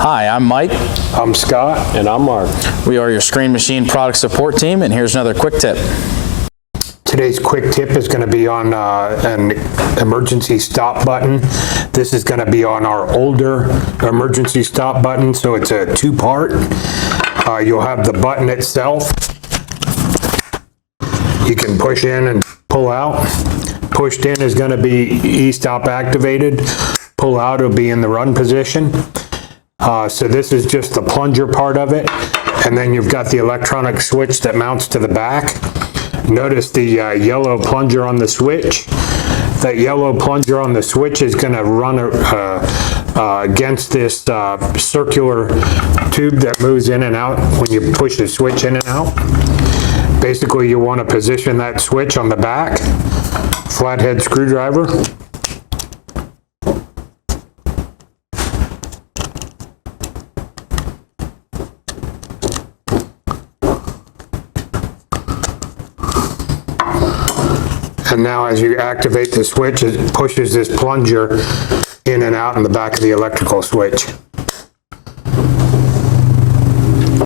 Hi, I'm Mike. I'm Scott. And I'm Mark. We are your Screen Machine product support team, and here's another quick tip. Today's quick tip is going to be on an emergency stop button. This is going to be on our older emergency stop button, so it's a two-part. You'll have the button itself. You can push in and pull out. Pushed in is going to be e-stop activated. Pull out will be in the run position. So this is just the plunger part of it. And then you've got the electronic switch that mounts to the back. Notice the yellow plunger on the switch. That yellow plunger on the switch is going to run against this circular tube that moves in and out when you push the switch in and out. Basically, you want to position that switch on the back, flathead screwdriver. And now as you activate the switch, it pushes this plunger in and out in the back of the electrical switch.